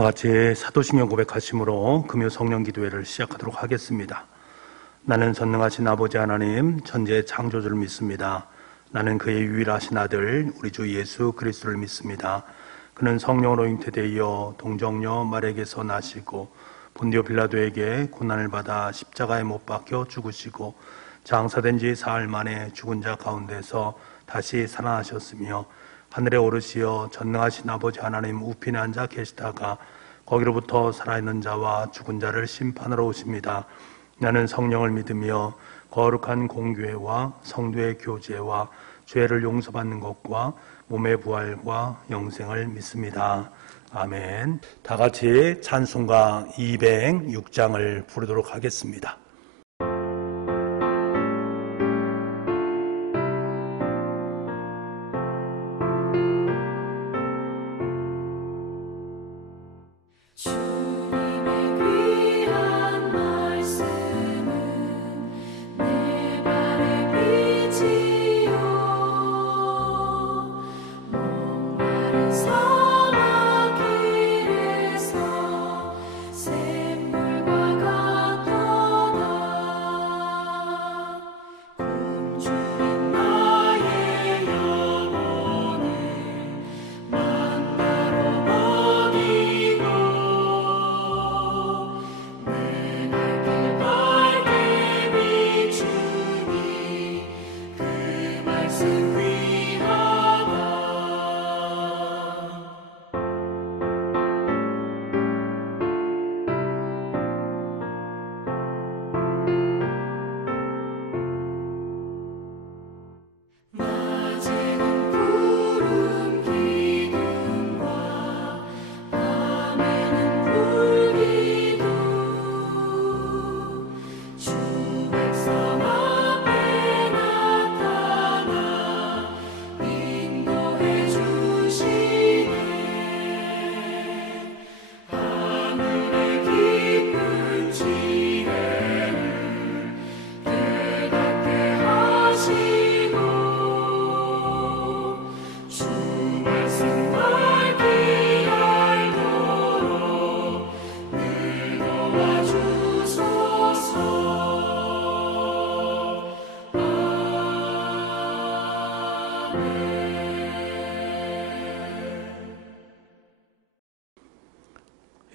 다 같이 사도신경 고백하심으로 금요 성령 기도회를 시작하도록 하겠습니다. 나는 전능하신 아버지 하나님 천지의 창조주를 믿습니다. 나는 그의 유일하신 아들 우리 주 예수 그리스도를 믿습니다. 그는 성령으로 잉태되어 동정녀 마리아에게서 나시고 본디오 빌라도에게 고난을 받아 십자가에 못 박혀 죽으시고 장사된 지 사흘 만에 죽은 자 가운데서 다시 살아나셨으며 하늘에 오르시어 전능하신 아버지 하나님 우편에 앉아 계시다가 거기로부터 살아있는 자와 죽은 자를 심판하러 오십니다. 나는 성령을 믿으며 거룩한 공교회와 성도의 교제와 죄를 용서받는 것과 몸의 부활과 영생을 믿습니다. 아멘. 다 같이 찬송가 206장을 부르도록 하겠습니다.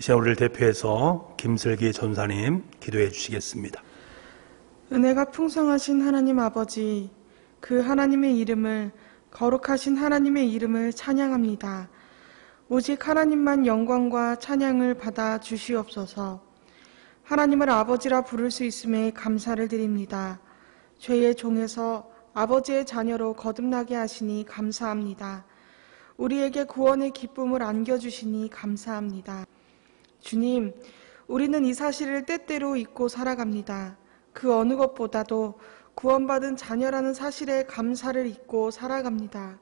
이제 우리를 대표해서 김슬기 전사님 기도해 주시겠습니다. 은혜가 풍성하신 하나님 아버지, 그 하나님의 이름을, 거룩하신 하나님의 이름을 찬양합니다. 오직 하나님만 영광과 찬양을 받아 주시옵소서. 하나님을 아버지라 부를 수 있음에 감사를 드립니다. 죄의 종에서 아버지의 자녀로 거듭나게 하시니 감사합니다. 우리에게 구원의 기쁨을 안겨주시니 감사합니다. 주님, 우리는 이 사실을 때때로 잊고 살아갑니다. 그 어느 것보다도 구원받은 자녀라는 사실에 감사를 잊고 살아갑니다.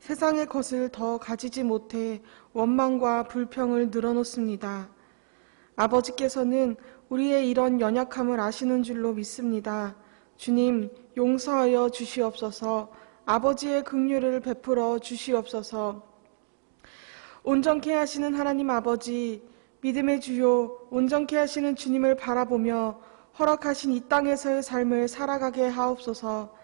세상의 것을 더 가지지 못해 원망과 불평을 늘어놓습니다. 아버지께서는 우리의 이런 연약함을 아시는 줄로 믿습니다. 주님, 용서하여 주시옵소서. 아버지의 긍휼을 베풀어 주시옵소서. 온전케 하시는 하나님 아버지, 믿음의 주요, 온전케 하시는 주님을 바라보며 허락하신 이 땅에서의 삶을 살아가게 하옵소서.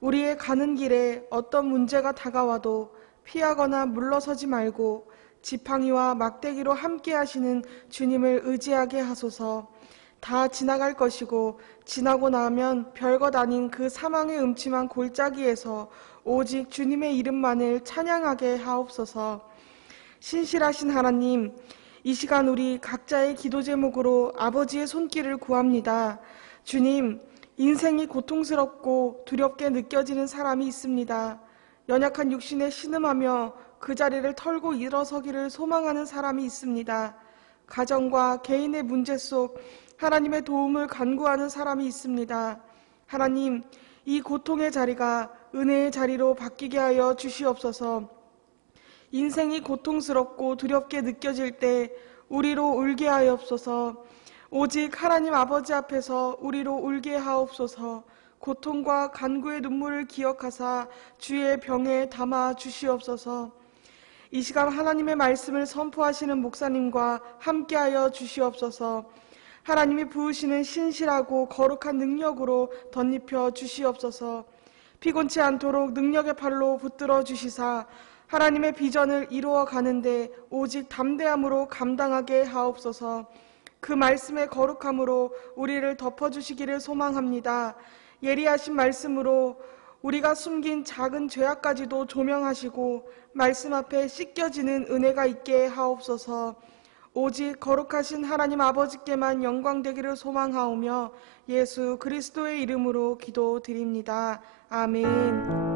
우리의 가는 길에 어떤 문제가 다가와도 피하거나 물러서지 말고 지팡이와 막대기로 함께 하시는 주님을 의지하게 하소서. 다 지나갈 것이고 지나고 나면 별것 아닌 그 사망의 음침한 골짜기에서 오직 주님의 이름만을 찬양하게 하옵소서. 신실하신 하나님, 이 시간 우리 각자의 기도 제목으로 아버지의 손길을 구합니다. 주님, 인생이 고통스럽고 두렵게 느껴지는 사람이 있습니다. 연약한 육신에 신음하며 그 자리를 털고 일어서기를 소망하는 사람이 있습니다. 가정과 개인의 문제 속 하나님의 도움을 간구하는 사람이 있습니다. 하나님, 이 고통의 자리가 은혜의 자리로 바뀌게 하여 주시옵소서. 인생이 고통스럽고 두렵게 느껴질 때 우리로 울게 하옵소서. 오직 하나님 아버지 앞에서 우리로 울게 하옵소서. 고통과 간구의 눈물을 기억하사 주의 병에 담아 주시옵소서. 이 시간 하나님의 말씀을 선포하시는 목사님과 함께하여 주시옵소서. 하나님이 부으시는 신실하고 거룩한 능력으로 덧입혀 주시옵소서. 피곤치 않도록 능력의 팔로 붙들어 주시사 하나님의 비전을 이루어 가는데 오직 담대함으로 감당하게 하옵소서. 그 말씀의 거룩함으로 우리를 덮어주시기를 소망합니다. 예리하신 말씀으로 우리가 숨긴 작은 죄악까지도 조명하시고 말씀 앞에 씻겨지는 은혜가 있게 하옵소서. 오직 거룩하신 하나님 아버지께만 영광되기를 소망하오며 예수 그리스도의 이름으로 기도드립니다. 아멘.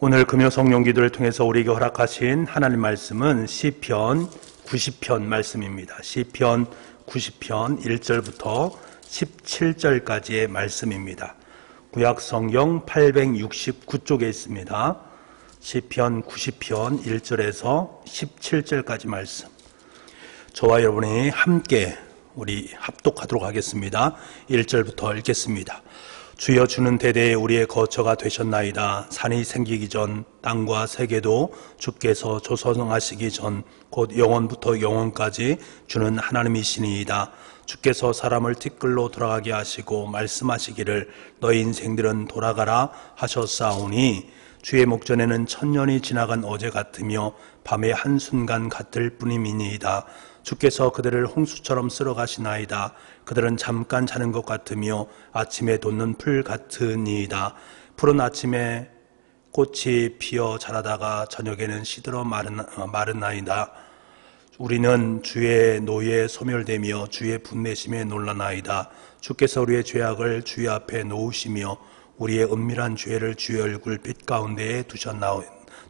오늘 금요 성령 기도를 통해서 우리에게 허락하신 하나님 말씀은 시편 90편 말씀입니다. 시편 90편 1절부터 17절까지의 말씀입니다. 구약 성경 869쪽에 있습니다. 시편 90편 1절에서 17절까지 말씀. 저와 여러분이 함께 우리 합독하도록 하겠습니다. 1절부터 읽겠습니다. 주여 주는 대대에 우리의 거처가 되셨나이다. 산이 생기기 전 땅과 세계도 주께서 조성하시기 전 곧 영원부터 영원까지 주는 하나님이시니이다. 주께서 사람을 티끌로 돌아가게 하시고 말씀하시기를 너희 인생들은 돌아가라 하셨사오니 주의 목전에는 천년이 지나간 어제 같으며 밤의 한순간 같을 뿐이니이다. 주께서 그들을 홍수처럼 쓸어가시나이다. 그들은 잠깐 자는 것 같으며 아침에 돋는 풀 같으니이다. 푸른 아침에 꽃이 피어 자라다가 저녁에는 시들어 마르나이다. 우리는 주의 노예에 소멸되며 주의 분내심에 놀라나이다. 주께서 우리의 죄악을 주의 앞에 놓으시며 우리의 은밀한 죄를 주의 얼굴 빛 가운데에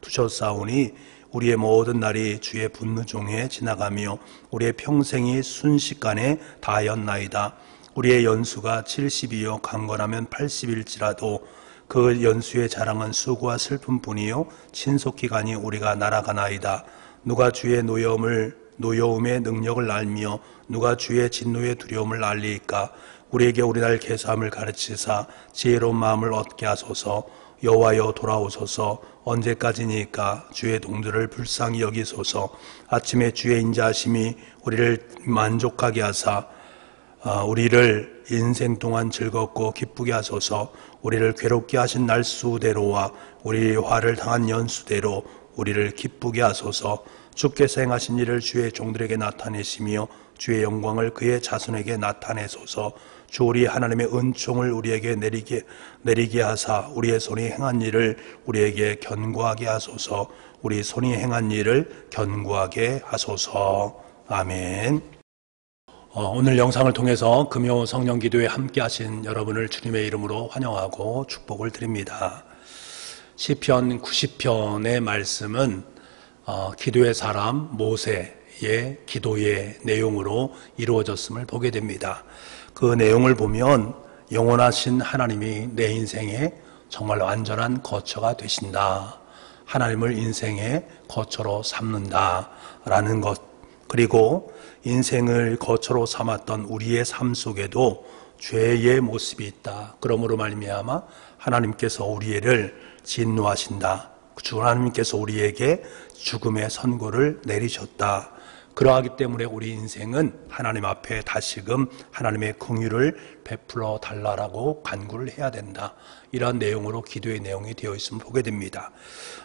두셨사오니 우리의 모든 날이 주의 분노종에 지나가며 우리의 평생이 순식간에 다하였나이다. 우리의 연수가 70이요 강건하면 80일지라도 그 연수의 자랑은 수고와 슬픔뿐이요 친속기간이 우리가 날아가나이다. 누가 주의 노여움의 능력을 알며 누가 주의 진노의 두려움을 알리이까. 우리에게 우리날 계사함을 가르치사 지혜로운 마음을 얻게 하소서. 여호와여 돌아오소서. 언제까지니까 주의 동들을 불쌍히 여기소서. 아침에 주의 인자하심이 우리를 만족하게 하사 우리를 인생 동안 즐겁고 기쁘게 하소서. 우리를 괴롭게 하신 날수대로와 우리 화를 당한 연수대로 우리를 기쁘게 하소서. 주께서 행하신 일을 주의 종들에게 나타내시며 주의 영광을 그의 자손에게 나타내소서. 주 우리 하나님의 은총을 우리에게 내리게 하사 우리의 손이 행한 일을 우리에게 견고하게 하소서. 우리 손이 행한 일을 견고하게 하소서. 아멘. 오늘 영상을 통해서 금요 성령 기도에 함께 하신 여러분을 주님의 이름으로 환영하고 축복을 드립니다. 시편 90편의 말씀은 기도의 사람 모세의 기도의 내용으로 이루어졌음을 보게 됩니다. 그 내용을 보면 영원하신 하나님이 내 인생에 정말 완전한 거처가 되신다. 하나님을 인생의 거처로 삼는다라는 것. 그리고 인생을 거처로 삼았던 우리의 삶 속에도 죄의 모습이 있다. 그러므로 말미암아 하나님께서 우리를 진노하신다. 주 하나님께서 우리에게 죽음의 선고를 내리셨다. 그러하기 때문에 우리 인생은 하나님 앞에 다시금 하나님의 긍휼을 베풀어 달라라고 간구를 해야 된다. 이러한 내용으로 기도의 내용이 되어 있음을 보게 됩니다.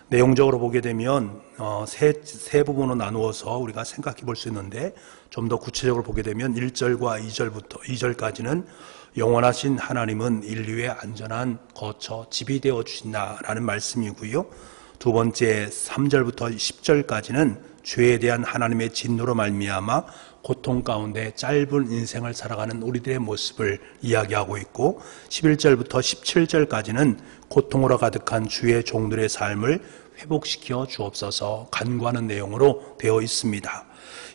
내용적으로 보게 되면 세 부분으로 나누어서 우리가 생각해 볼 수 있는데 좀 더 구체적으로 보게 되면 1절과 2절까지는 영원하신 하나님은 인류의 안전한 거처, 집이 되어 주신다라는 말씀이고요. 두 번째 3절부터 10절까지는 죄에 대한 하나님의 진노로 말미암아 고통 가운데 짧은 인생을 살아가는 우리들의 모습을 이야기하고 있고 11절부터 17절까지는 고통으로 가득한 주의 종들의 삶을 회복시켜 주옵소서 간구하는 내용으로 되어 있습니다.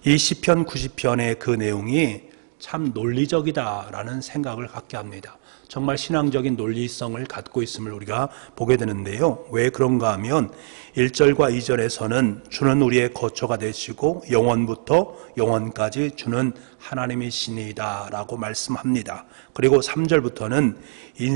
이 시편 90편의 그 내용이 참 논리적이다라는 생각을 갖게 합니다. 정말 신앙적인 논리성을 갖고 있음을 우리가 보게 되는데요. 왜 그런가 하면 1절과 2절에서는 주는 우리의 거처가 되시고 영원부터 영원까지 주는 하나님이시니이다 라고 말씀합니다. 그리고 3절부터는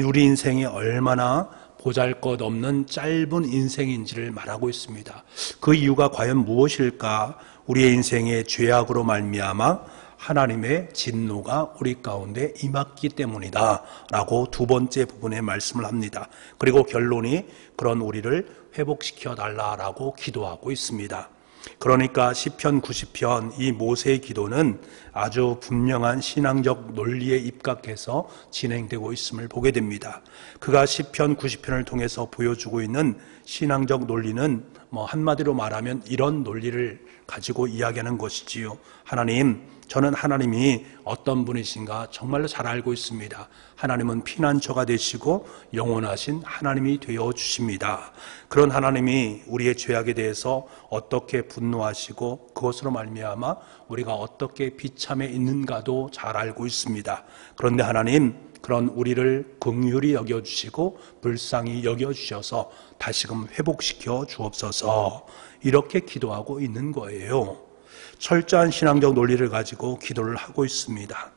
우리 인생이 얼마나 보잘것없는 짧은 인생인지를 말하고 있습니다. 그 이유가 과연 무엇일까? 우리의 인생의 죄악으로 말미암아 하나님의 진노가 우리 가운데 임했기 때문이다 라고 두 번째 부분에 말씀을 합니다. 그리고 결론이 그런 우리를 회복시켜 달라라고 기도하고 있습니다. 그러니까 시편 90편 이 모세의 기도는 아주 분명한 신앙적 논리에 입각해서 진행되고 있음을 보게 됩니다. 그가 시편 90편을 통해서 보여주고 있는 신앙적 논리는 한마디로 말하면 이런 논리를 가지고 이야기하는 것이지요. 하나님, 저는 하나님이 어떤 분이신가 정말로 잘 알고 있습니다. 하나님은 피난처가 되시고 영원하신 하나님이 되어 주십니다. 그런 하나님이 우리의 죄악에 대해서 어떻게 분노하시고 그것으로 말미암아 우리가 어떻게 비참해 있는가도 잘 알고 있습니다. 그런데 하나님, 그런 우리를 긍휼히 여겨주시고 불쌍히 여겨주셔서 다시금 회복시켜 주옵소서 이렇게 기도하고 있는 거예요. 철저한 신앙적 논리를 가지고 기도를 하고 있습니다.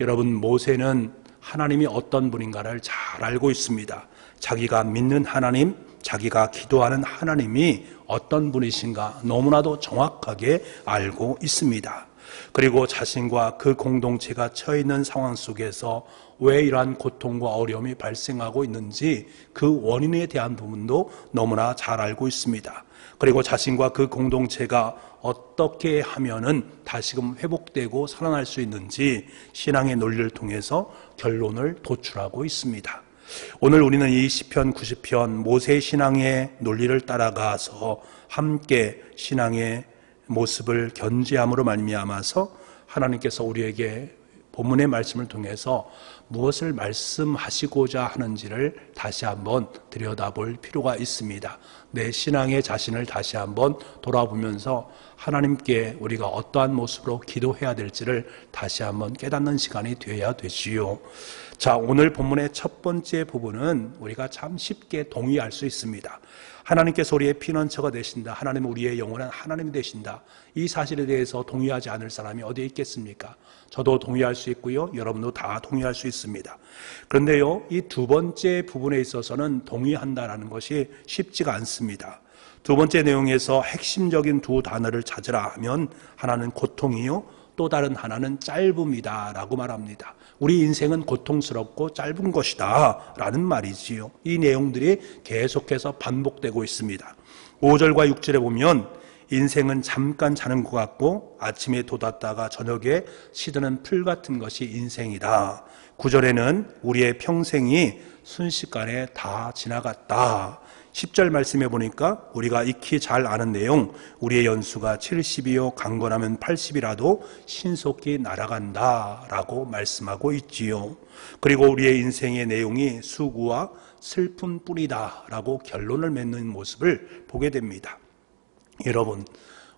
여러분, 모세는 하나님이 어떤 분인가를 잘 알고 있습니다. 자기가 믿는 하나님, 자기가 기도하는 하나님이 어떤 분이신가 너무나도 정확하게 알고 있습니다. 그리고 자신과 그 공동체가 처해 있는 상황 속에서 왜 이러한 고통과 어려움이 발생하고 있는지 그 원인에 대한 부분도 너무나 잘 알고 있습니다. 그리고 자신과 그 공동체가 어떻게 하면은 다시금 회복되고 살아날 수 있는지 신앙의 논리를 통해서 결론을 도출하고 있습니다. 오늘 우리는 이 시편 90편 모세의 신앙의 논리를 따라가서 함께 신앙의 모습을 견지함으로 말미암아서 하나님께서 우리에게 본문의 말씀을 통해서 무엇을 말씀하시고자 하는지를 다시 한번 들여다볼 필요가 있습니다. 내 신앙의 자신을 다시 한번 돌아보면서 하나님께 우리가 어떠한 모습으로 기도해야 될지를 다시 한번 깨닫는 시간이 되어야 되지요. 자, 오늘 본문의 첫 번째 부분은 우리가 참 쉽게 동의할 수 있습니다. 하나님께서 우리의 피난처가 되신다. 하나님은 우리의 영원한 하나님이 되신다. 이 사실에 대해서 동의하지 않을 사람이 어디에 있겠습니까? 저도 동의할 수 있고요. 여러분도 다 동의할 수 있습니다. 그런데요, 이 두 번째 부분에 있어서는 동의한다라는 것이 쉽지가 않습니다. 두 번째 내용에서 핵심적인 두 단어를 찾으라 하면 하나는 고통이요, 또 다른 하나는 짧음이다 라고 말합니다. 우리 인생은 고통스럽고 짧은 것이다 라는 말이지요. 이 내용들이 계속해서 반복되고 있습니다. 5절과 6절에 보면 인생은 잠깐 자는 것 같고 아침에 돋았다가 저녁에 시드는 풀 같은 것이 인생이다. 9절에는 우리의 평생이 순식간에 다 지나갔다. 10절 말씀해 보니까 우리가 익히 잘 아는 내용, 우리의 연수가 70이요 강건하면 80이라도 신속히 날아간다 라고 말씀하고 있지요. 그리고 우리의 인생의 내용이 수고와 슬픔뿐이다 라고 결론을 맺는 모습을 보게 됩니다. 여러분,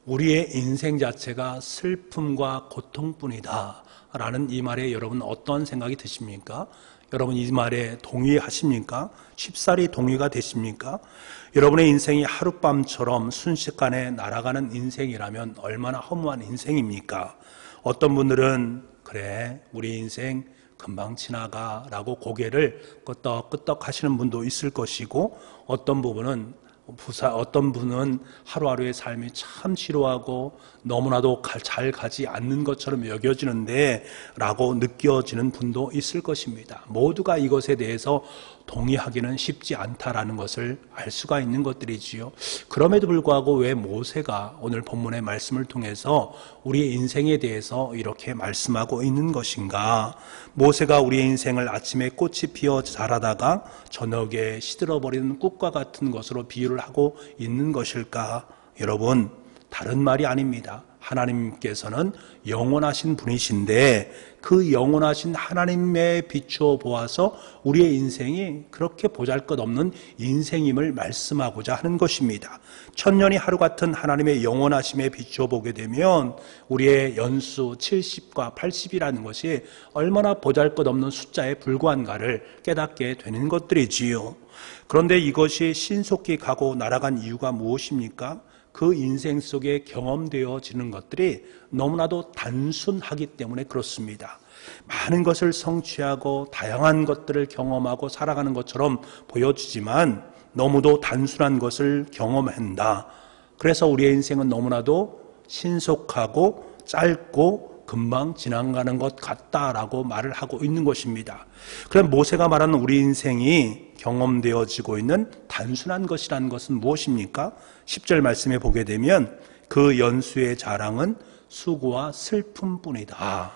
우리의 인생 자체가 슬픔과 고통뿐이다 라는 이 말에 여러분 어떤 생각이 드십니까? 여러분 이 말에 동의하십니까? 쉽사리 동의가 되십니까? 여러분의 인생이 하룻밤처럼 순식간에 날아가는 인생이라면 얼마나 허무한 인생입니까? 어떤 분들은 그래 우리 인생 금방 지나가 라고 고개를 끄덕끄덕 하시는 분도 있을 것이고 어떤 분은 하루하루의 삶이 참 지루하고 너무나도 잘 가지 않는 것처럼 여겨지는데 라고 느껴지는 분도 있을 것입니다. 모두가 이것에 대해서 동의하기는 쉽지 않다라는 것을 알 수가 있는 것들이지요. 그럼에도 불구하고 왜 모세가 오늘 본문의 말씀을 통해서 우리의 인생에 대해서 이렇게 말씀하고 있는 것인가? 모세가 우리의 인생을 아침에 꽃이 피어 자라다가 저녁에 시들어버리는 꽃과 같은 것으로 비유를 하고 있는 것일까? 여러분, 다른 말이 아닙니다. 하나님께서는 영원하신 분이신데 그 영원하신 하나님에 비추어 보아서 우리의 인생이 그렇게 보잘것없는 인생임을 말씀하고자 하는 것입니다. 천년이 하루 같은 하나님의 영원하심에 비추어 보게 되면 우리의 연수 70과 80이라는 것이 얼마나 보잘것없는 숫자에 불과한가를 깨닫게 되는 것들이지요. 그런데 이것이 신속히 가고 날아간 이유가 무엇입니까? 그 인생 속에 경험되어지는 것들이 너무나도 단순하기 때문에 그렇습니다. 많은 것을 성취하고 다양한 것들을 경험하고 살아가는 것처럼 보여지지만 너무도 단순한 것을 경험한다. 그래서 우리의 인생은 너무나도 신속하고 짧고 금방 지나가는 것 같다라고 말을 하고 있는 것입니다. 그럼 모세가 말하는 우리 인생이 경험되어지고 있는 단순한 것이라는 것은 무엇입니까? 10절 말씀에 보게 되면 그 연수의 자랑은 수고와 슬픔뿐이다.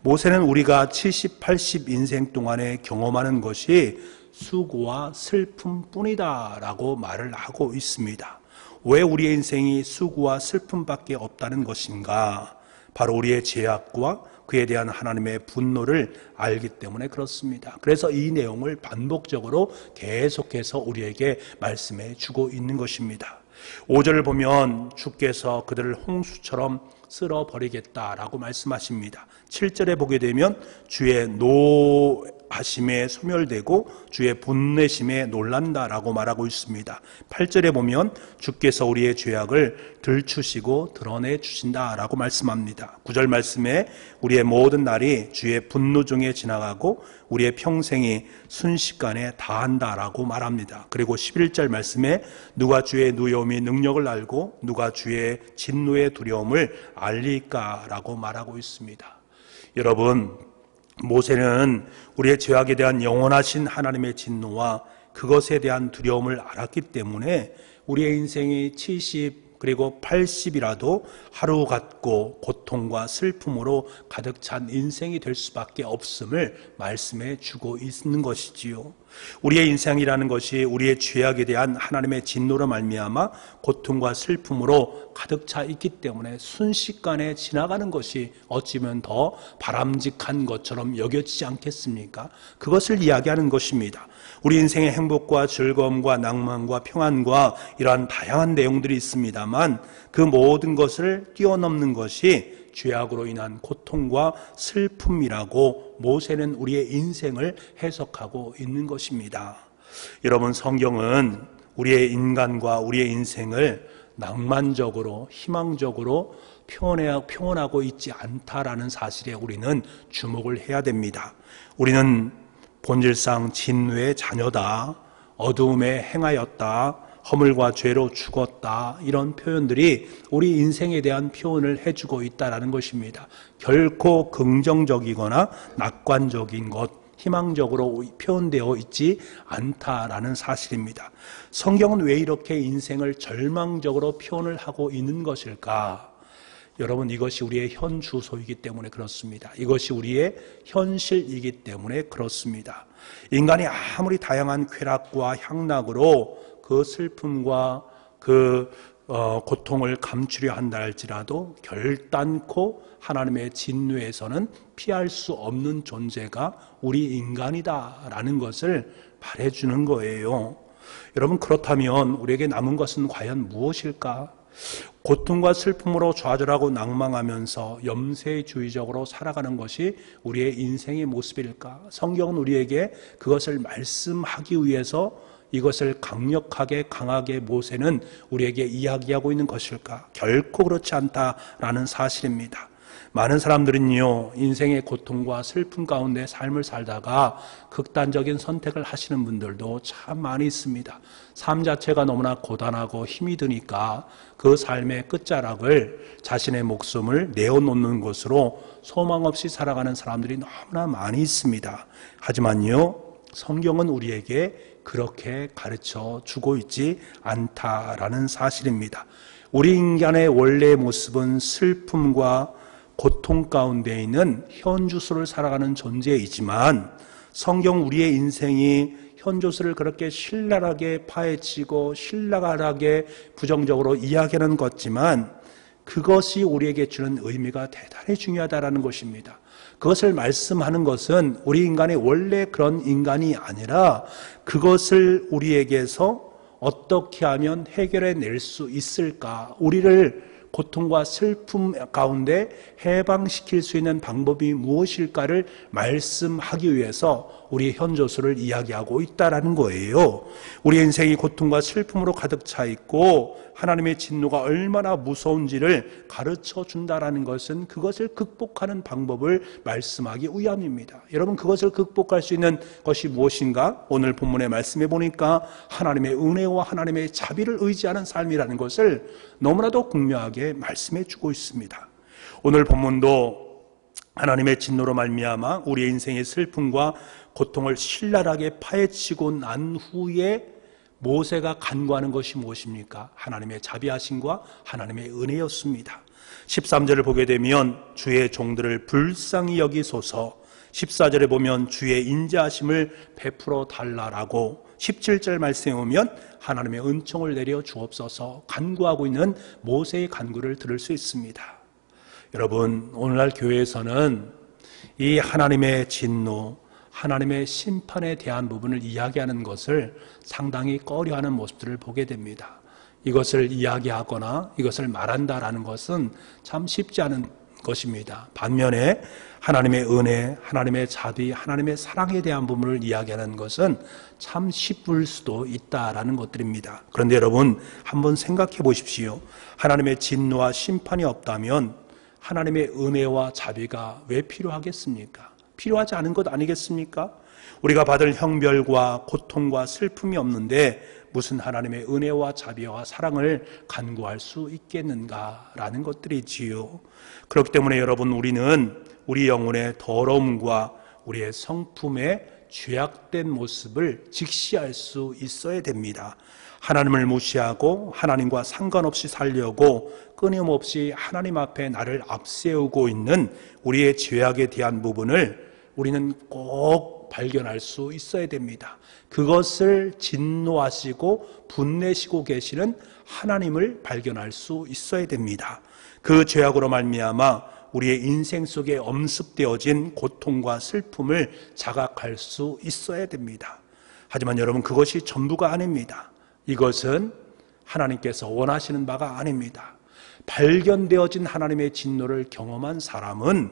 모세는 우리가 70, 80 인생 동안에 경험하는 것이 수고와 슬픔뿐이다 라고 말을 하고 있습니다. 왜 우리의 인생이 수고와 슬픔밖에 없다는 것인가? 바로 우리의 죄악과 그에 대한 하나님의 분노를 알기 때문에 그렇습니다. 그래서 이 내용을 반복적으로 계속해서 우리에게 말씀해 주고 있는 것입니다. 5절을 보면 주께서 그들을 홍수처럼 쓸어버리겠다라고 말씀하십니다. 7절에 보게 되면 주의 노하심에 소멸되고 주의 분내심에 놀란다라고 말하고 있습니다. 8절에 보면 주께서 우리의 죄악을 들추시고 드러내 주신다라고 말씀합니다. 9절 말씀에 우리의 모든 날이 주의 분노 중에 지나가고 우리의 평생이 순식간에 다한다라고 말합니다. 그리고 11절 말씀에 누가 주의 누여움이 능력을 알고 누가 주의 진노의 두려움을 알릴까라고 말하고 있습니다. 여러분, 모세는 우리의 죄악에 대한 영원하신 하나님의 진노와 그것에 대한 두려움을 알았기 때문에 우리의 인생이 70 그리고 80이라도 하루 같고 고통과 슬픔으로 가득 찬 인생이 될 수밖에 없음을 말씀해 주고 있는 것이지요. 우리의 인생이라는 것이 우리의 죄악에 대한 하나님의 진노로 말미암아 고통과 슬픔으로 가득 차 있기 때문에 순식간에 지나가는 것이 어찌면 더 바람직한 것처럼 여겨지지 않겠습니까? 그것을 이야기하는 것입니다. 우리 인생의 행복과 즐거움과 낭만과 평안과 이러한 다양한 내용들이 있습니다만 그 모든 것을 뛰어넘는 것이 죄악으로 인한 고통과 슬픔이라고 모세는 우리의 인생을 해석하고 있는 것입니다. 여러분, 성경은 우리의 인간과 우리의 인생을 낭만적으로 희망적으로 표현하고 있지 않다라는 사실에 우리는 주목을 해야 됩니다. 우리는 본질상 진노의 자녀다, 어두움에 행하였다, 허물과 죄로 죽었다, 이런 표현들이 우리 인생에 대한 표현을 해주고 있다는 것입니다. 결코 긍정적이거나 낙관적인 것, 희망적으로 표현되어 있지 않다라는 사실입니다. 성경은 왜 이렇게 인생을 절망적으로 표현을 하고 있는 것일까? 여러분, 이것이 우리의 현 주소이기 때문에 그렇습니다. 이것이 우리의 현실이기 때문에 그렇습니다. 인간이 아무리 다양한 쾌락과 향락으로 그 슬픔과 그 고통을 감추려 한다 할지라도 결단코 하나님의 진노에서는 피할 수 없는 존재가 우리 인간이다라는 것을 말해주는 거예요. 여러분, 그렇다면 우리에게 남은 것은 과연 무엇일까? 고통과 슬픔으로 좌절하고 낭망하면서 염세주의적으로 살아가는 것이 우리의 인생의 모습일까? 성경은 우리에게 그것을 말씀하기 위해서 이것을 강력하게 강하게 모세는 우리에게 이야기하고 있는 것일까? 결코 그렇지 않다라는 사실입니다. 많은 사람들은요, 인생의 고통과 슬픔 가운데 삶을 살다가 극단적인 선택을 하시는 분들도 참 많이 있습니다. 삶 자체가 너무나 고단하고 힘이 드니까 그 삶의 끝자락을 자신의 목숨을 내어놓는 것으로 소망 없이 살아가는 사람들이 너무나 많이 있습니다. 하지만요, 성경은 우리에게 그렇게 가르쳐 주고 있지 않다라는 사실입니다. 우리 인간의 원래의 모습은 슬픔과 고통 가운데 있는 현주소를 살아가는 존재이지만 성경 우리의 인생이 현주소를 그렇게 신랄하게 파헤치고 신랄하게 부정적으로 이야기하는 것지만 그것이 우리에게 주는 의미가 대단히 중요하다는 것입니다. 그것을 말씀하는 것은 우리 인간이 원래 그런 인간이 아니라 그것을 우리에게서 어떻게 하면 해결해 낼 수 있을까? 우리를 고통과 슬픔 가운데 해방시킬 수 있는 방법이 무엇일까를 말씀하기 위해서 우리의 현조수를 이야기하고 있다라는 거예요. 우리의 인생이 고통과 슬픔으로 가득 차 있고 하나님의 진노가 얼마나 무서운지를 가르쳐 준다라는 것은 그것을 극복하는 방법을 말씀하기 위함입니다. 여러분, 그것을 극복할 수 있는 것이 무엇인가? 오늘 본문의 말씀해 보니까 하나님의 은혜와 하나님의 자비를 의지하는 삶이라는 것을 너무나도 극명하게 말씀해 주고 있습니다. 오늘 본문도 하나님의 진노로 말미암아 우리의 인생의 슬픔과 고통을 신랄하게 파헤치고 난 후에 모세가 간구하는 것이 무엇입니까? 하나님의 자비하심과 하나님의 은혜였습니다. 13절을 보게 되면 주의 종들을 불쌍히 여기소서, 14절에 보면 주의 인자하심을 베풀어 달라라고, 17절 말씀에 오면 하나님의 은총을 내려 주옵소서 간구하고 있는 모세의 간구를 들을 수 있습니다. 여러분, 오늘날 교회에서는 이 하나님의 진노, 하나님의 심판에 대한 부분을 이야기하는 것을 상당히 꺼려하는 모습들을 보게 됩니다. 이것을 이야기하거나 이것을 말한다라는 것은 참 쉽지 않은 것입니다. 반면에 하나님의 은혜, 하나님의 자비, 하나님의 사랑에 대한 부분을 이야기하는 것은 참 쉽을 수도 있다라는 것들입니다. 그런데 여러분, 한번 생각해 보십시오. 하나님의 진노와 심판이 없다면 하나님의 은혜와 자비가 왜 필요하겠습니까? 필요하지 않은 것 아니겠습니까? 우리가 받을 형벌과 고통과 슬픔이 없는데 무슨 하나님의 은혜와 자비와 사랑을 간구할 수 있겠는가라는 것들이지요. 그렇기 때문에 여러분, 우리는 우리 영혼의 더러움과 우리의 성품의 죄악된 모습을 직시할 수 있어야 됩니다. 하나님을 무시하고 하나님과 상관없이 살려고 끊임없이 하나님 앞에 나를 앞세우고 있는 우리의 죄악에 대한 부분을 우리는 꼭 발견할 수 있어야 됩니다. 그것을 진노하시고 분내시고 계시는 하나님을 발견할 수 있어야 됩니다. 그 죄악으로 말미암아 우리의 인생 속에 엄습되어진 고통과 슬픔을 자각할 수 있어야 됩니다. 하지만 여러분, 그것이 전부가 아닙니다. 이것은 하나님께서 원하시는 바가 아닙니다. 발견되어진 하나님의 진노를 경험한 사람은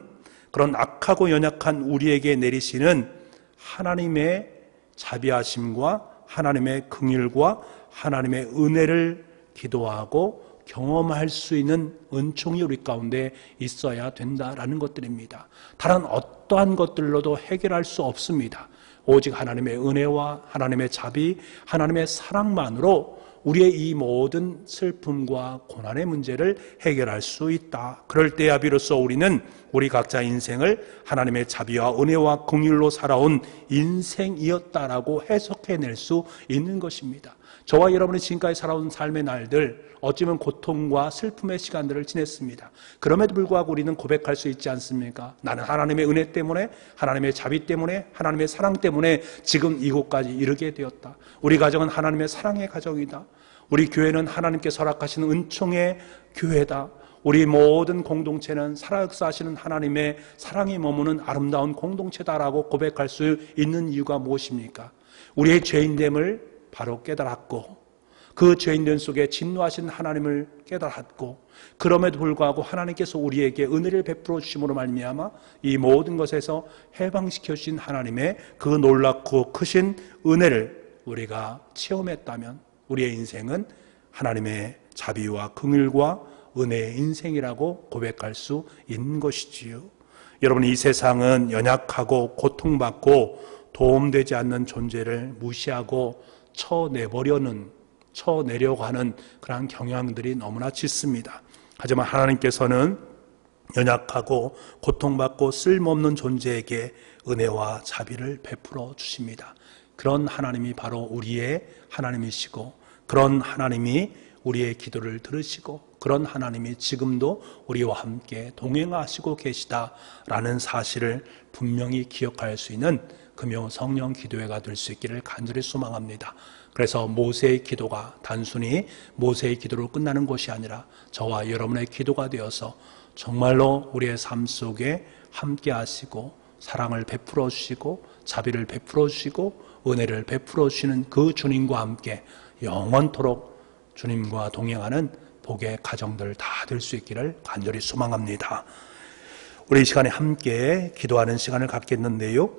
그런 악하고 연약한 우리에게 내리시는 하나님의 자비하심과 하나님의 긍휼과 하나님의 은혜를 기도하고 경험할 수 있는 은총이 우리 가운데 있어야 된다라는 것들입니다. 다른 어떠한 것들로도 해결할 수 없습니다. 오직 하나님의 은혜와 하나님의 자비, 하나님의 사랑만으로 우리의 이 모든 슬픔과 고난의 문제를 해결할 수 있다. 그럴 때야 비로소 우리는 우리 각자 인생을 하나님의 자비와 은혜와 긍휼로 살아온 인생이었다라고 해석해낼 수 있는 것입니다. 저와 여러분이 지금까지 살아온 삶의 날들, 어찌면 고통과 슬픔의 시간들을 지냈습니다. 그럼에도 불구하고 우리는 고백할 수 있지 않습니까? 나는 하나님의 은혜 때문에, 하나님의 자비 때문에, 하나님의 사랑 때문에 지금 이곳까지 이르게 되었다. 우리 가정은 하나님의 사랑의 가정이다. 우리 교회는 하나님께서 허락하시는 은총의 교회다. 우리 모든 공동체는 살아역사하시는 하나님의 사랑이 머무는 아름다운 공동체다라고 고백할 수 있는 이유가 무엇입니까? 우리의 죄인됨을 바로 깨달았고, 그 죄인됨 속에 진노하신 하나님을 깨달았고, 그럼에도 불구하고 하나님께서 우리에게 은혜를 베풀어 주심으로 말미암아 이 모든 것에서 해방시켜 주신 하나님의 그 놀랍고 크신 은혜를 우리가 체험했다면 우리의 인생은 하나님의 자비와 긍휼과 은혜의 인생이라고 고백할 수 있는 것이지요. 여러분, 이 세상은 연약하고 고통받고 도움되지 않는 존재를 무시하고 쳐내려고 하는 그런 경향들이 너무나 짙습니다. 하지만 하나님께서는 연약하고 고통받고 쓸모없는 존재에게 은혜와 자비를 베풀어 주십니다. 그런 하나님이 바로 우리의 하나님이시고, 그런 하나님이 우리의 기도를 들으시고, 그런 하나님이 지금도 우리와 함께 동행하시고 계시다라는 사실을 분명히 기억할 수 있는 금요 성령 기도회가 될 수 있기를 간절히 소망합니다. 그래서 모세의 기도가 단순히 모세의 기도로 끝나는 것이 아니라 저와 여러분의 기도가 되어서 정말로 우리의 삶 속에 함께 하시고 사랑을 베풀어 주시고 자비를 베풀어 주시고 은혜를 베풀어 주시는 그 주님과 함께 영원토록 주님과 동행하는 복의 가정들 다 될 수 있기를 간절히 소망합니다. 우리 이 시간에 함께 기도하는 시간을 갖겠는데요,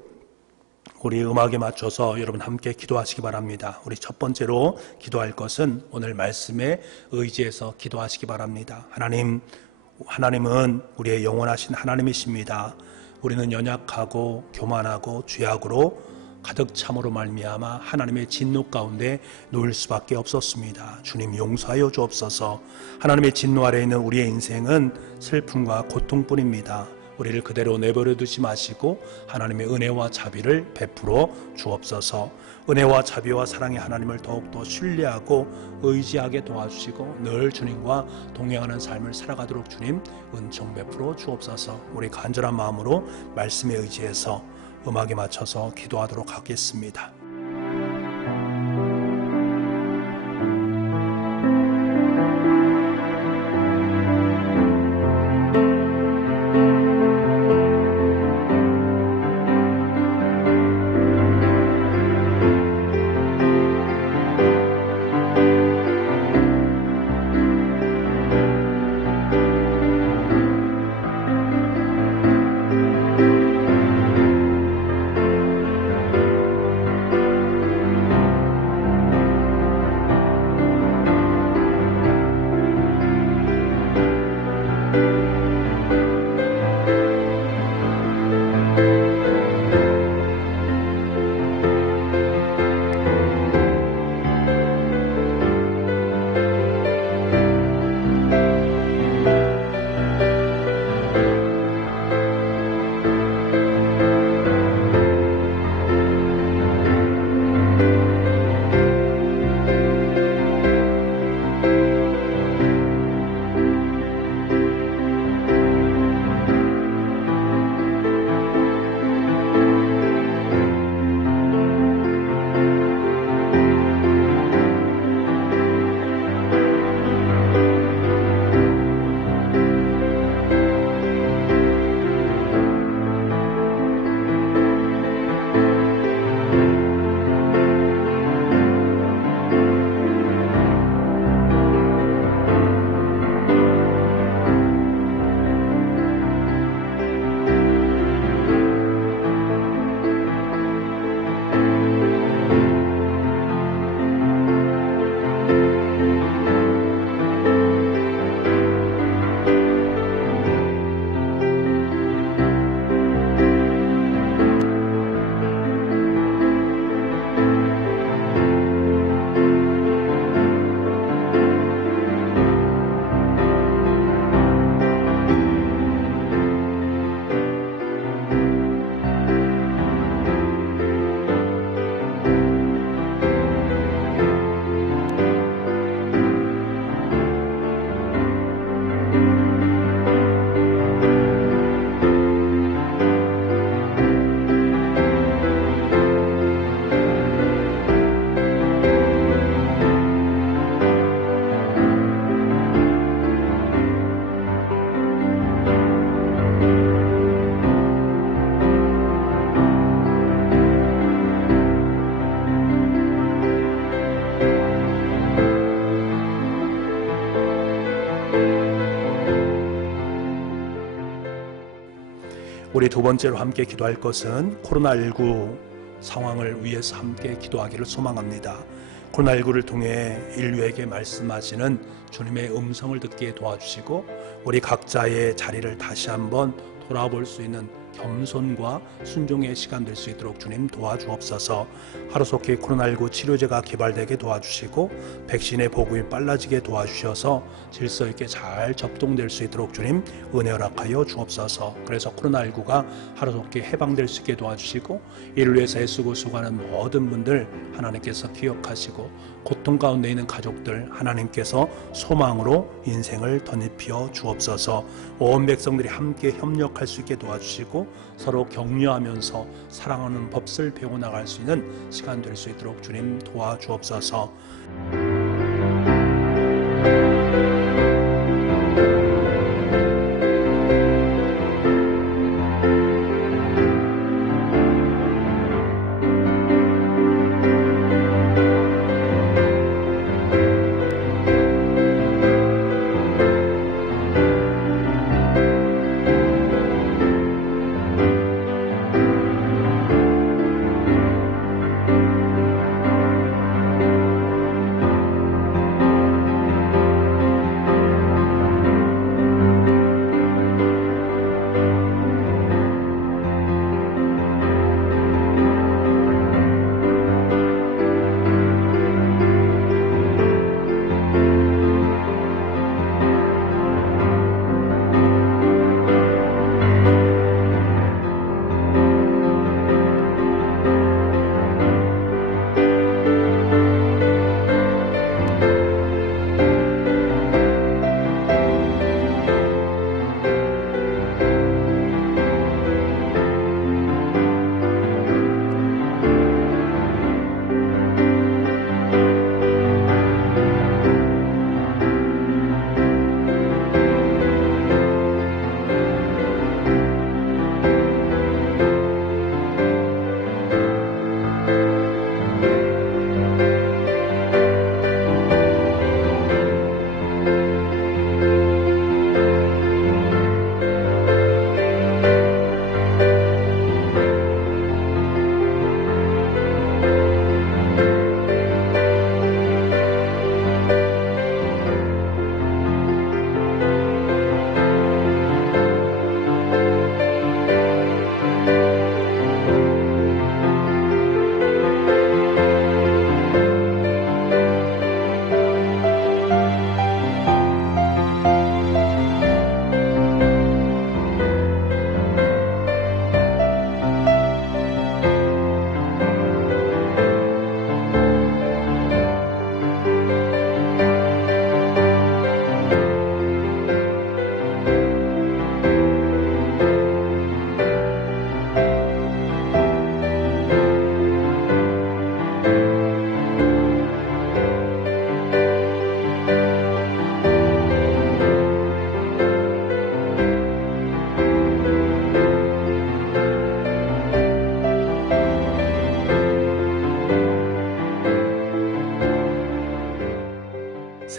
우리 음악에 맞춰서 여러분 함께 기도하시기 바랍니다. 우리 첫 번째로 기도할 것은 오늘 말씀에 의지해서 기도하시기 바랍니다. 하나님은 우리의 영원하신 하나님이십니다. 우리는 연약하고 교만하고 죄악으로 가득 참으로 말미암아 하나님의 진노 가운데 놓일 수밖에 없었습니다. 주님 용서하여 주옵소서. 하나님의 진노 아래에 있는 우리의 인생은 슬픔과 고통뿐입니다. 우리를 그대로 내버려 두지 마시고 하나님의 은혜와 자비를 베풀어 주옵소서. 은혜와 자비와 사랑의 하나님을 더욱더 신뢰하고 의지하게 도와주시고 늘 주님과 동행하는 삶을 살아가도록 주님 은총 베풀어 주옵소서. 우리 간절한 마음으로 말씀에 의지해서 음악에 맞춰서 기도하도록 하겠습니다. 우리 두 번째로 함께 기도할 것은 코로나19 상황을 위해서 함께 기도하기를 소망합니다. 코로나19를 통해 인류에게 말씀하시는 주님의 음성을 듣게 도와주시고 우리 각자의 자리를 다시 한번 돌아볼 수 있는 겸손과 순종의 시간 될 수 있도록 주님 도와주옵소서. 하루속히 코로나19 치료제가 개발되게 도와주시고 백신의 보급이 빨라지게 도와주셔서 질서 있게 잘 접종될 수 있도록 주님 은혜 허락하여 주옵소서. 그래서 코로나19가 하루속히 해방될 수 있게 도와주시고 이를 위해서 애쓰고 수고하는 모든 분들 하나님께서 기억하시고 고통 가운데 있는 가족들 하나님께서 소망으로 인생을 덧입혀 주옵소서. 온 백성들이 함께 협력할 수 있게 도와주시고 서로 격려하면서 사랑하는 법을 배워나갈 수 있는 시간 될 수 있도록 주님 도와주옵소서.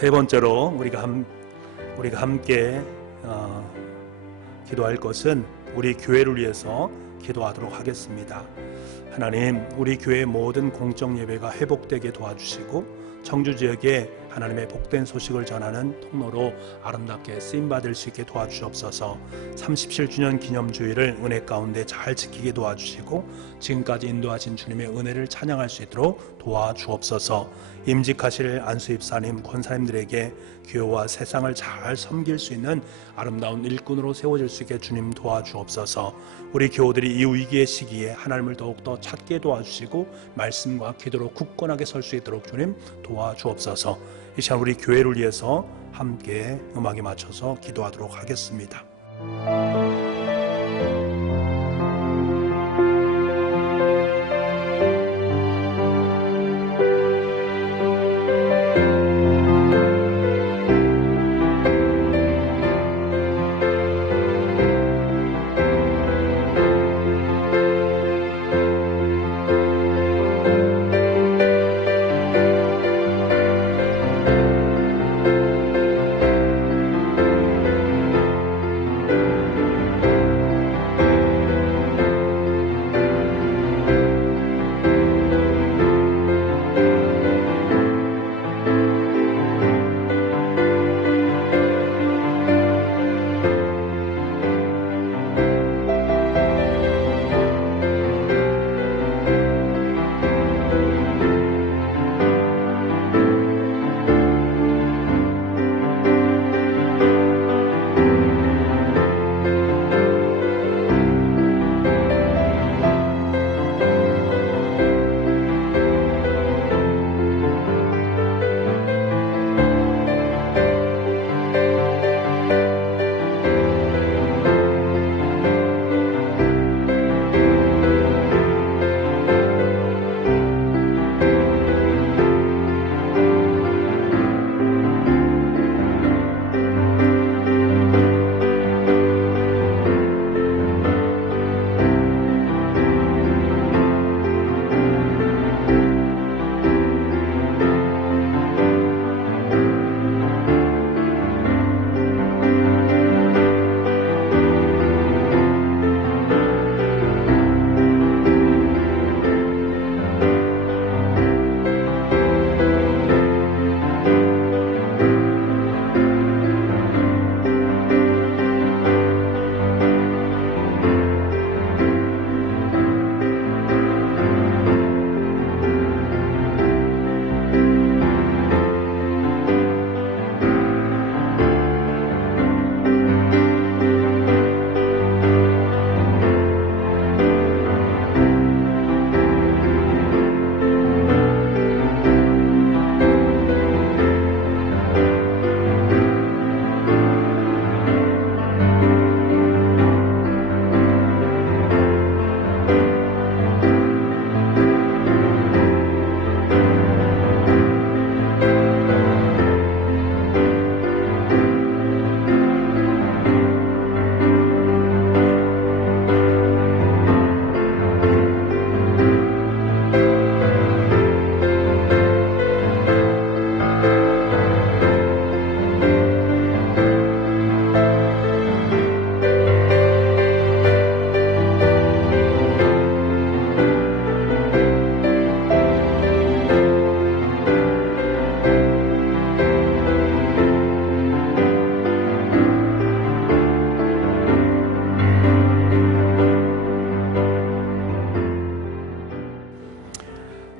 세 번째로 우리가 함께 기도할 것은 우리 교회를 위해서 기도하도록 하겠습니다. 하나님, 우리 교회의 모든 공적 예배가 회복되게 도와주시고 청주 지역에 하나님의 복된 소식을 전하는 통로로 아름답게 쓰임받을 수 있게 도와주옵소서. 37주년 기념주일을 은혜 가운데 잘 지키게 도와주시고 지금까지 인도하신 주님의 은혜를 찬양할 수 있도록 도와주옵소서. 임직하실 안수 입사님, 권사님들에게 교회와 세상을 잘 섬길 수 있는 아름다운 일꾼으로 세워질 수 있게 주님 도와주옵소서. 우리 교우들이 이 위기의 시기에 하나님을 더욱더 찾게 도와주시고 말씀과 기도로 굳건하게 설 수 있도록 주님 도와주옵소서. 이 시간 우리 교회를 위해서 함께 음악에 맞춰서 기도하도록 하겠습니다.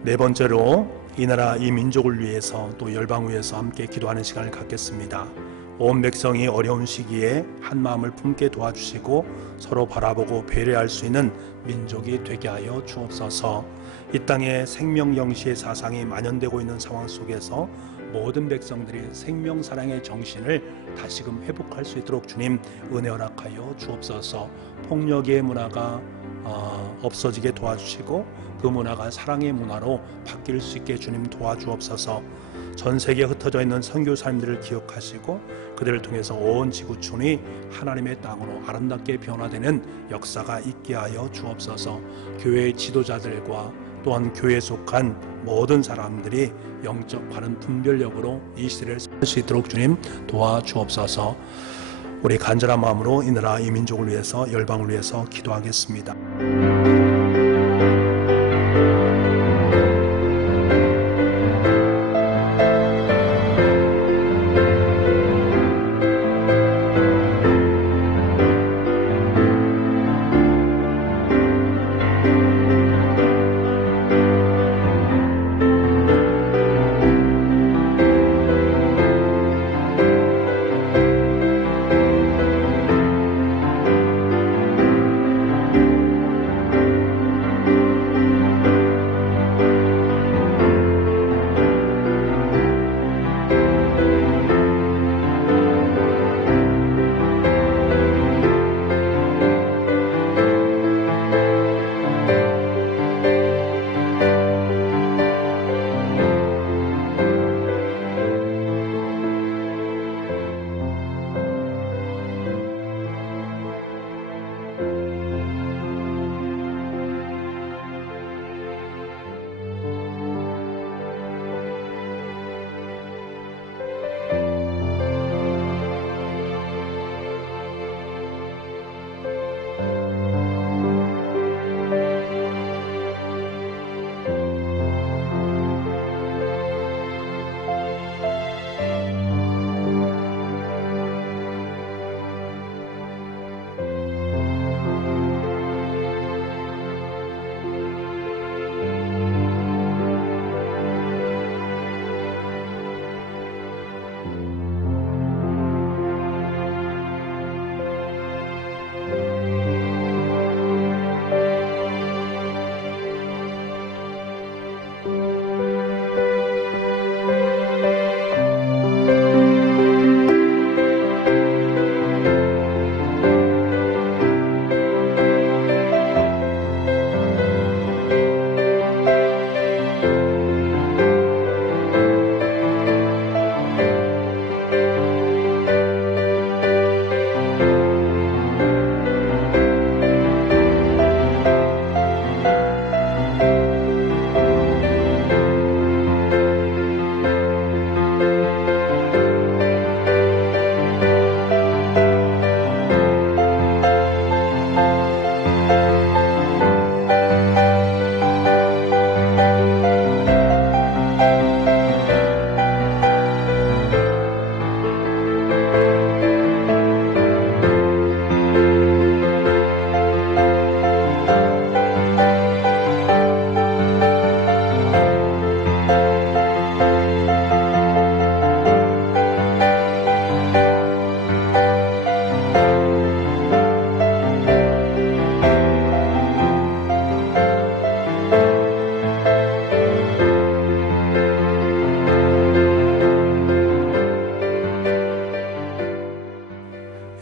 네 번째로 이 나라 이 민족을 위해서 또 열방을 위해서 함께 기도하는 시간을 갖겠습니다. 온 백성이 어려운 시기에 한 마음을 품게 도와주시고 서로 바라보고 배려할 수 있는 민족이 되게 하여 주옵소서. 이 땅에 생명영시의 사상이 만연되고 있는 상황 속에서 모든 백성들이 생명사랑의 정신을 다시금 회복할 수 있도록 주님 은혜 허락하여 주옵소서. 폭력의 문화가 없어지게 도와주시고 그 문화가 사랑의 문화로 바뀔 수 있게 주님 도와주옵소서. 전 세계에 흩어져 있는 선교사님들을 기억하시고 그들을 통해서 온 지구촌이 하나님의 땅으로 아름답게 변화되는 역사가 있게 하여 주옵소서. 교회의 지도자들과 또한 교회에 속한 모든 사람들이 영적 바른 분별력으로 이 시대를 살 수 있도록 주님 도와주옵소서. 우리 간절한 마음으로 이 나라 이 민족을 위해서 열방을 위해서 기도하겠습니다.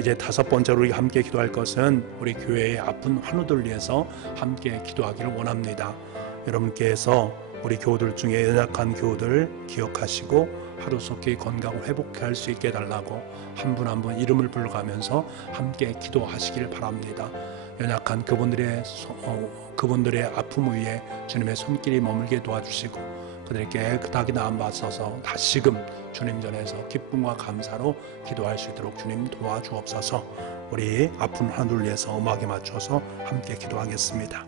이제 다섯 번째로 우리 함께 기도할 것은 우리 교회의 아픈 환우들 위해서 함께 기도하기를 원합니다. 여러분께서 우리 교우들 중에 연약한 교우들 기억하시고 하루속히 건강을 회복할 수 있게 해달라고 한 분 한 분 이름을 불러가면서 함께 기도하시길 바랍니다. 연약한 그분들의 아픔 위에 주님의 손길이 머물게 도와주시고 그들에게 깨끗하게 나음받아서 다시금 주님 전에서 기쁨과 감사로 기도할 수 있도록 주님 도와주옵소서. 우리 아픈 하늘 위해서 음악에 맞춰서 함께 기도하겠습니다.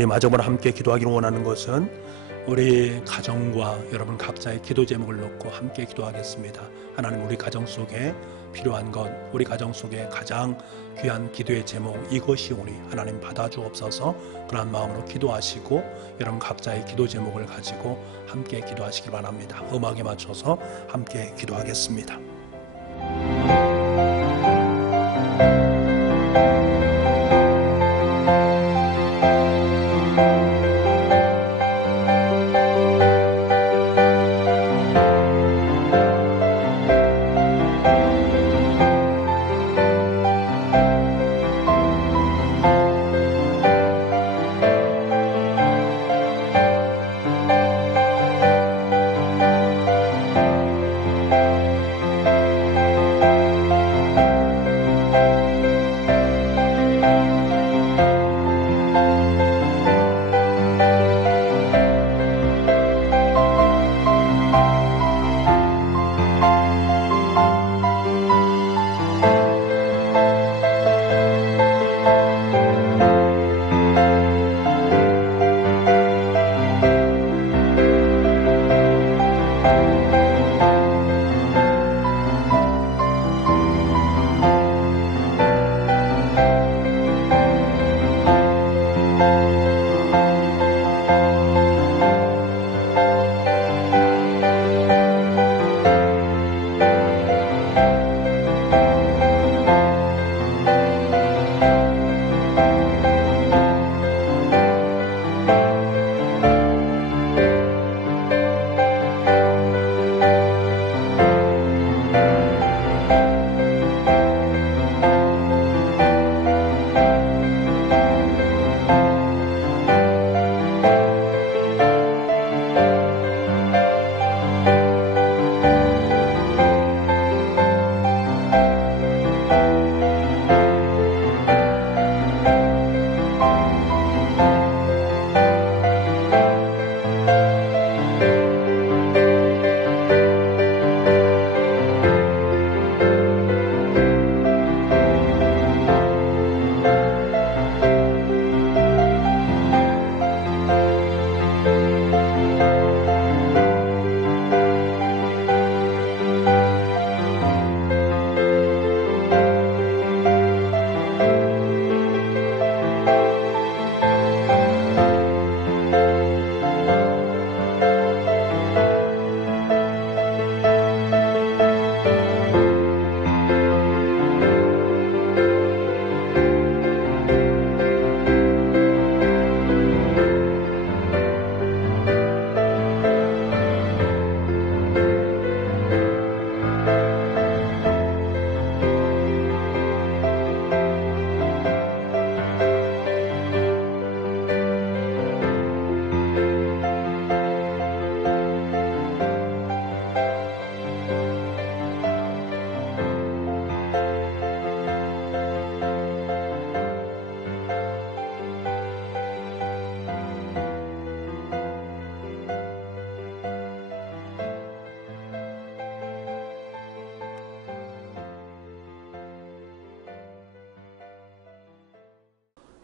우리 마저보라 함께 기도하기를 원하는 것은 우리 가정과 여러분 각자의 기도 제목을 놓고 함께 기도하겠습니다. 하나님, 우리 가정 속에 필요한 것, 우리 가정 속에 가장 귀한 기도의 제목 이것이오니 하나님 받아주옵소서. 그러한 마음으로 기도하시고 여러분 각자의 기도 제목을 가지고 함께 기도하시기 바랍니다. 음악에 맞춰서 함께 기도하겠습니다.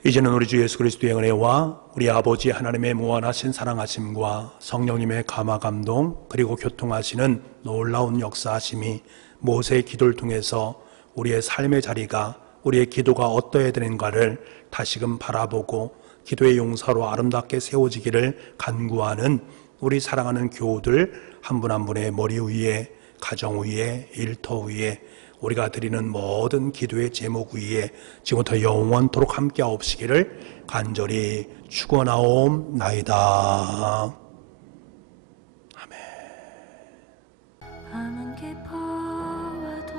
이제는 우리 주 예수 그리스도의 은혜와 우리 아버지 하나님의 무한하신 사랑하심과 성령님의 감화 감동 그리고 교통하시는 놀라운 역사하심이 모세의 기도를 통해서 우리의 삶의 자리가 우리의 기도가 어떠해야 되는가를 다시금 바라보고 기도의 용사로 아름답게 세워지기를 간구하는 우리 사랑하는 교우들 한 분 한 분의 머리 위에, 가정 위에, 일터 위에, 우리가 드리는 모든 기도의 제목 위에 지금부터 영원토록 함께하옵시기를 간절히 축원하옵나이다. 아멘. 밤은 깊어와도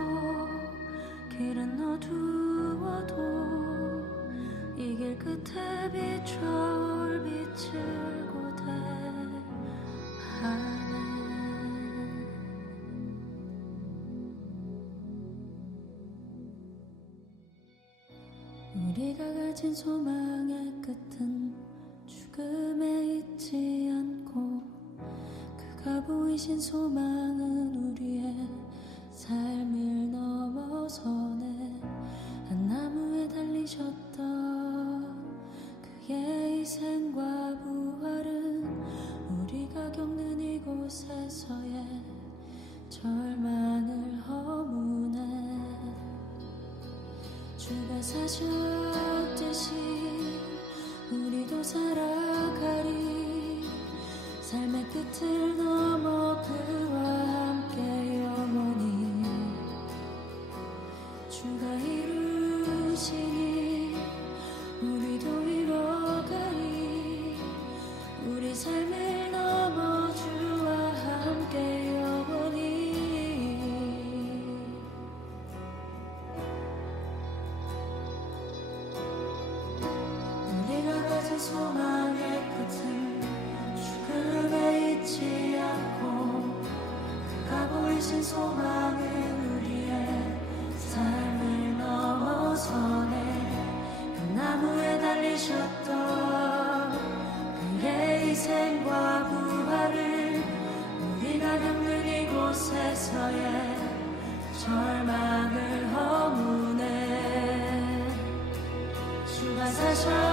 길은 어두워도 이 길 끝에 비춰올 빛을 고대하네. 우리가 가진 소망의 끝은 죽음에 있지 않고 그가 보이신 소망은 우리의 삶을 넘어서네. 한 나무에 달리셨던 그의 희생과 부활은 우리가 겪는 이곳에서의 절망을 허무네. 주가 사셨듯이 우리도 살아가리. 삶의 끝을 넘어 그와 함께 영원히 주가 이루시니 우리도 이뤄가리. 우리 삶을 넘어 주와 함께 영원히. 우리가 가진 소망의 끝은 죽음에 있지 않고 그가 보이신 소망은 우리의 삶을 넘어서네. 그 나무에 달리셨던 그의 희생과 부활을 우리가 겪는 이곳에서의 절망을 허무네. 주가 사셨